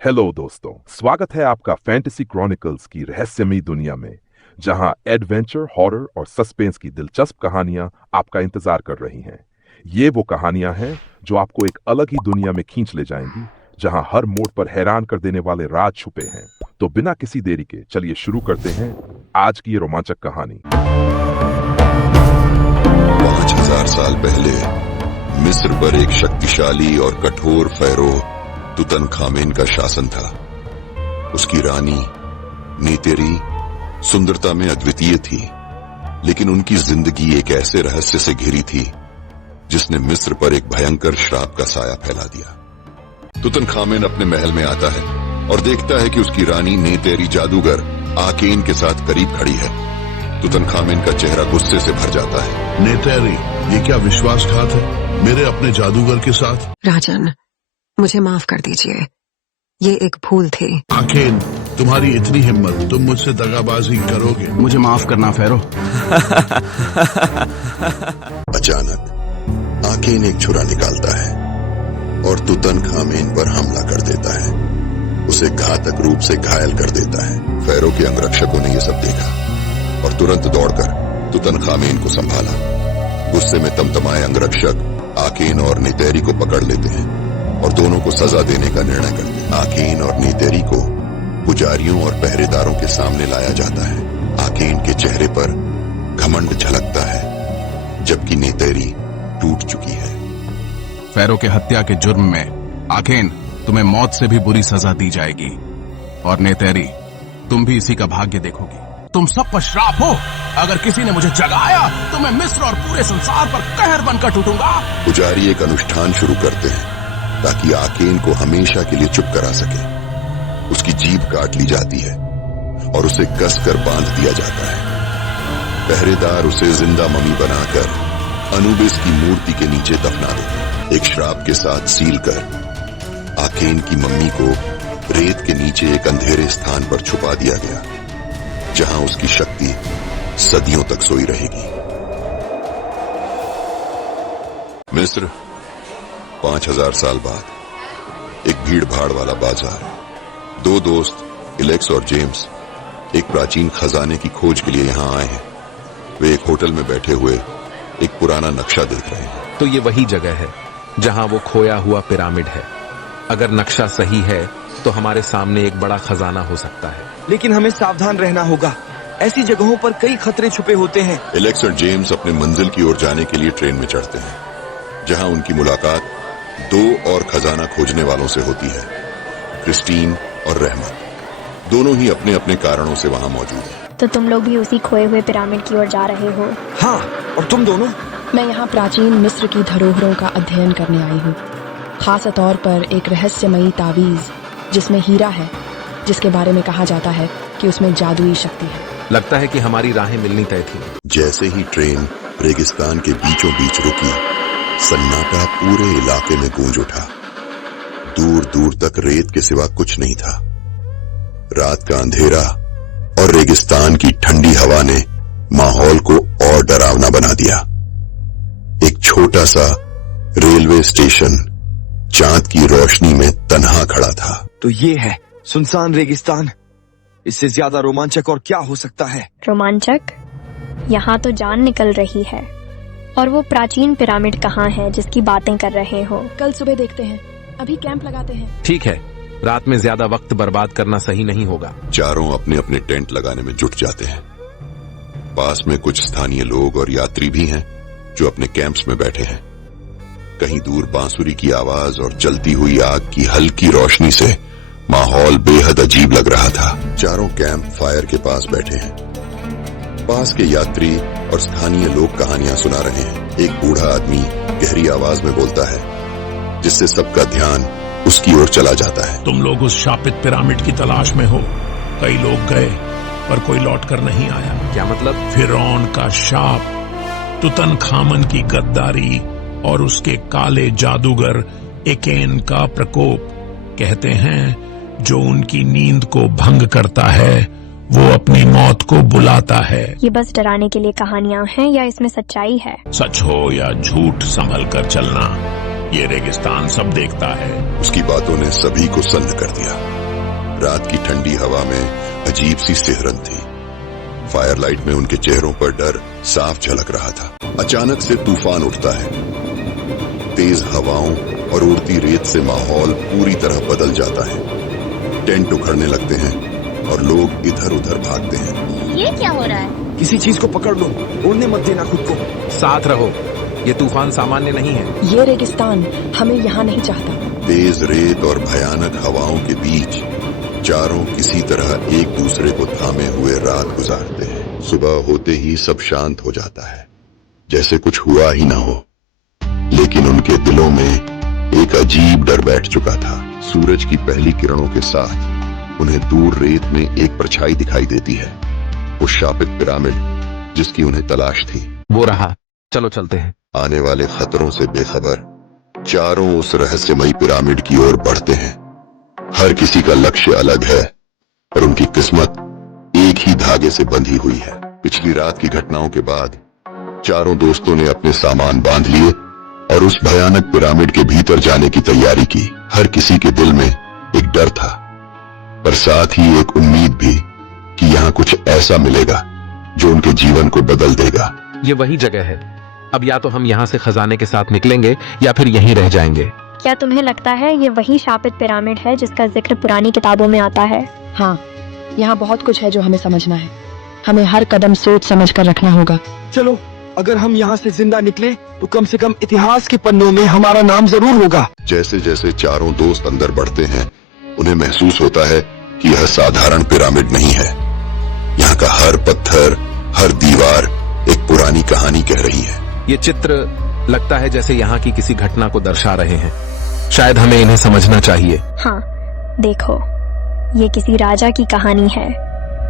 Hello दोस्तों, स्वागत है आपका फैंटेसी क्रॉनिकल्स की रहस्यमयी दुनिया में, जहां एडवेंचर, हॉरर और सस्पेंस की दिलचस्प कहानियां आपका इंतजार कर रही हैं। ये वो कहानियां हैं जो आपको एक अलग ही दुनिया में खींच ले जाएंगी, जहां हर मोड़ पर हैरान कर देने वाले राज छुपे हैं। तो बिना किसी देरी के चलिए शुरू करते हैं आज की ये रोमांचक कहानी। 5000 साल पहले मिस्र पर एक शक्तिशाली और कठोर फेरो तुतनखामेन का शासन था। उसकी रानी नेतेरी सुंदरता में अद्वितीय थी, लेकिन उनकी जिंदगी एक ऐसे रहस्य से घिरी थी जिसने मिस्र पर एक भयंकर श्राप का साया फैला दिया। तुतनखामेन अपने महल में आता है और देखता है कि उसकी रानी नेतेरी जादूगर आकेन के साथ करीब खड़ी है। तुतनखामेन का चेहरा गुस्से से भर जाता है। नेतेरी, ये क्या विश्वासघात है मेरे अपने जादूगर के साथ? राजन, मुझे माफ कर दीजिए, ये एक भूल थी। आकेन, तुम्हारी इतनी हिम्मत, तुम मुझसे दगाबाजी करोगे? मुझे माफ करना फेरो। अचानक आकेन एक छुरा निकालता है और तुतनखामेन पर हमला कर देता है। उसे घातक रूप से घायल कर देता है। फेरो के अंगरक्षकों ने यह सब देखा और तुरंत दौड़कर तुतनखामेन को संभाला। गुस्से में तमतमाए अंगरक्षक आकेन और नेतेरी को पकड़ लेते हैं और दोनों को सजा देने का निर्णय करते हैं। आकेन और नेतेरी को पुजारियों और पहरेदारों के सामने लाया जाता है। आकेन के चेहरे पर घमंड झलकता है, जबकि नेतेरी टूट चुकी है। फेरो के हत्या के जुर्म में आकेन, तुम्हें मौत से भी बुरी सजा दी जाएगी, और नेतेरी, तुम भी इसी का भाग्य देखोगी। तुम सब पर श्राप हो। अगर किसी ने मुझे जगाया तो मैं मिस्र और पूरे संसार पर कहर बनकर टूटूंगा। पुजारी एक अनुष्ठान शुरू करते हैं ताकि आकेन को हमेशा के लिए चुप करा सके। उसकी जीभ काट ली जाती है और उसे कसकर बांध दिया जाता है। पहरेदार उसे जिंदा मम्मी बनाकर अनुबिस की मूर्ति के नीचे दफना देते हैं। एक श्राप के साथ सील कर आकेन की मम्मी को रेत के नीचे एक अंधेरे स्थान पर छुपा दिया गया, जहां उसकी शक्ति सदियों तक सोई रहेगी। मिस्र, 5000 साल बाद एक भीड़ भाड़ वाला बाजार। दो दोस्त इलेक्स और जेम्स एक प्राचीन खजाने की खोज के लिए यहां आए हैं। वे एक होटल में बैठे हुए एक पुराना नक्शा देख रहे हैं। तो ये वही जगह है जहां वो खोया हुआ पिरामिड है। अगर नक्शा सही है तो हमारे सामने एक बड़ा खजाना हो सकता है। लेकिन हमें सावधान रहना होगा, ऐसी जगहों पर कई खतरे छुपे होते हैं। इलेक्स और जेम्स अपने मंजिल की ओर जाने के लिए ट्रेन में चढ़ते हैं, जहां उनकी मुलाकात दो और खजाना खोजने वालों से होती है, क्रिस्टीन और रहमत। दोनों ही अपने अपने कारणों से वहां मौजूद हैं। तो तुम लोग भी उसी खोए हुए पिरामिड की ओर जा रहे हो? हाँ, और तुम दोनों? मैं यहाँ प्राचीन मिस्र की धरोहरों का अध्ययन करने आई हूँ, खास तौर पर एक रहस्यमयी तावीज जिसमें हीरा है, जिसके बारे में कहा जाता है कि उसमें जादुई शक्ति है। लगता है कि हमारी राहें मिलनी तय थी। जैसे ही ट्रेन रेगिस्तान के बीचों बीच रुकी, सन्नाटा पूरे इलाके में गूंज उठा। दूर दूर तक रेत के सिवा कुछ नहीं था। रात का अंधेरा और रेगिस्तान की ठंडी हवा ने माहौल को और डरावना बना दिया। एक छोटा सा रेलवे स्टेशन चांद की रोशनी में तन्हा खड़ा था। तो ये है सुनसान रेगिस्तान। इससे ज्यादा रोमांचक और क्या हो सकता है? रोमांचक? यहाँ तो जान निकल रही है। और वो प्राचीन पिरामिड कहाँ है जिसकी बातें कर रहे हो? कल सुबह देखते हैं, अभी कैंप लगाते हैं। ठीक है, रात में ज्यादा वक्त बर्बाद करना सही नहीं होगा। चारों अपने अपने टेंट लगाने में जुट जाते हैं। पास में कुछ स्थानीय लोग और यात्री भी हैं जो अपने कैंप्स में बैठे हैं। कहीं दूर बांसुरी की आवाज और जलती हुई आग की हल्की रोशनी से माहौल बेहद अजीब लग रहा था। चारों कैंप फायर के पास बैठे हैं। पास के यात्री और स्थानीय लोग कहानियां सुना रहे हैं। एक बूढ़ा आदमी गहरी आवाज में बोलता है, जिससे सबका ध्यान उसकी ओर चला जाता है। तुम लोग उस शापित पिरामिड की तलाश में हो। कई लोग गए पर कोई लौटकर नहीं आया। क्या मतलब? फिरौन का शाप, तुतनखामन की गद्दारी और उसके काले जादूगर एकेन का प्रकोप। कहते हैं जो उनकी नींद को भंग करता है वो अपनी मौत को बुलाता है। ये बस डराने के लिए कहानियाँ हैं या इसमें सच्चाई है? सच हो या झूठ संभल कर चलना। ये रेगिस्तान सब देखता है। उसकी बातों ने सभी को सन्न कर दिया। रात की ठंडी हवा में अजीब सी सिहरन थी। फायरलाइट में उनके चेहरों पर डर साफ झलक रहा था। अचानक से तूफान उठता है। तेज हवाओं और उड़ती रेत से माहौल पूरी तरह बदल जाता है। टेंट उखड़ने लगते हैं और लोग इधर उधर भागते हैं। ये क्या हो रहा है? किसी चीज को पकड़ लो, उड़ने मत देना खुद को। साथ रहो, ये तूफान सामान्य नहीं है। ये रेगिस्तान हमें यहाँ नहीं चाहता। तेज रेत और भयानक हवाओं के बीच चारों किसी तरह एक दूसरे को थामे हुए रात गुजारते हैं। सुबह होते ही सब शांत हो जाता है, जैसे कुछ हुआ ही ना हो। लेकिन उनके दिलों में एक अजीब डर बैठ चुका था। सूरज की पहली किरणों के साथ उन्हें दूर रेत में एक परछाई दिखाई देती है। वो शापित पिरामिड जिसकी उन्हें तलाश थी। वो रहा, चलो चलते हैं। आने वाले खतरों से बेखबर चारों उस रहस्यमयी पिरामिड की ओर बढ़ते हैं। हर किसी का लक्ष्य अलग है और उनकी किस्मत एक ही धागे से बंधी हुई है। पिछली रात की घटनाओं के बाद चारों दोस्तों ने अपने सामान बांध लिए और उस भयानक पिरामिड के भीतर जाने की तैयारी की। हर किसी के दिल में एक डर था, पर साथ ही एक उम्मीद भी कि यहाँ कुछ ऐसा मिलेगा जो उनके जीवन को बदल देगा। ये वही जगह है। अब या तो हम यहाँ से खजाने के साथ निकलेंगे या फिर यहीं रह जाएंगे। क्या तुम्हें लगता है ये वही शापित पिरामिड है जिसका जिक्र पुरानी किताबों में आता है? हाँ, यहाँ बहुत कुछ है जो हमें समझना है। हमें हर कदम सोच समझ कर रखना होगा। चलो, अगर हम यहाँ से जिंदा निकले तो कम से कम इतिहास के पन्नों में हमारा नाम जरूर होगा। जैसे जैसे चारों दोस्त अंदर बढ़ते हैं, उन्हें महसूस होता है कि यह साधारण पिरामिड नहीं है। यहाँ का हर पत्थर, हर दीवार एक पुरानी कहानी कह रही है। ये चित्र लगता है जैसे यहाँ की किसी घटना को दर्शा रहे हैं। शायद हमें इन्हें समझना चाहिए। हाँ, देखो, ये किसी राजा की कहानी है।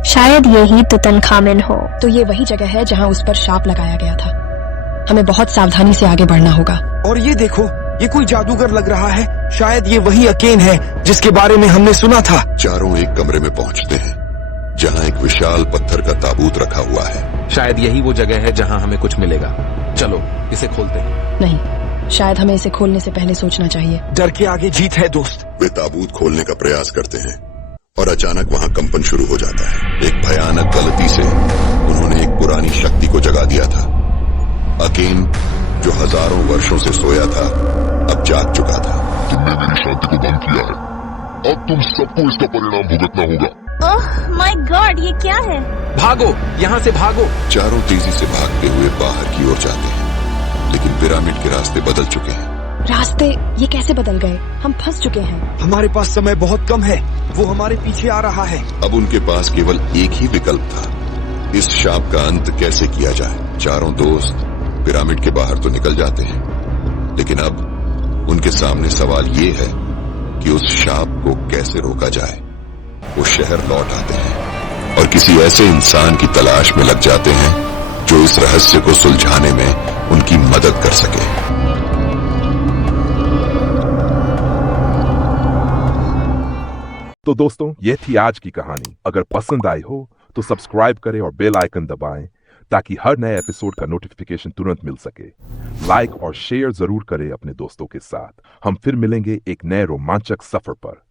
शायद यही तुतनखामेन हो। तो ये वही जगह है जहाँ उस पर शाप लगाया गया था। हमें बहुत सावधानी से आगे बढ़ना होगा। और ये देखो, ये कोई जादूगर लग रहा है। शायद ये वही अकेन है जिसके बारे में हमने सुना था। चारों एक कमरे में पहुंचते हैं जहां एक विशाल पत्थर का ताबूत रखा हुआ है। शायद यही वो जगह है जहां हमें कुछ मिलेगा। चलो इसे खोलते हैं। नहीं, शायद हमें इसे खोलने से पहले सोचना चाहिए। डर के आगे जीत है दोस्त। वे ताबूत खोलने का प्रयास करते हैं और अचानक वहां कंपन शुरू हो जाता है। एक भयानक गलती से उन्होंने एक पुरानी शक्ति को जगा दिया था। अकेन जो हजारों वर्षों से सोया था, अब जाग चुका था। तुमने मेरी शांति को भंग किया है। अब तुम सबको इसका परिणाम भुगतना होगा। ओह माय गॉड, ये क्या है? भागो, यहाँ से भागो। चारों तेजी से भागते हुए बाहर की ओर जाते हैं, लेकिन पिरामिड के रास्ते बदल चुके हैं। रास्ते ये कैसे बदल गए? हम फंस चुके हैं। हमारे पास समय बहुत कम है। वो हमारे पीछे आ रहा है। अब उनके पास केवल एक ही विकल्प था, इस शाप का अंत कैसे किया जाए। चारों दोस्त पिरामिड के बाहर तो निकल जाते हैं, लेकिन अब उनके सामने सवाल ये है कि उस शाप को कैसे रोका जाए। वो शहर लौट आते हैं और किसी ऐसे इंसान की तलाश में लग जाते हैं जो इस रहस्य को सुलझाने में उनकी मदद कर सके। तो दोस्तों, ये थी आज की कहानी। अगर पसंद आई हो तो सब्सक्राइब करें और बेल आइकन दबाएं ताकि हर नए एपिसोड का नोटिफिकेशन तुरंत मिल सके। लाइक और शेयर जरूर करें अपने दोस्तों के साथ। हम फिर मिलेंगे एक नए रोमांचक सफर पर।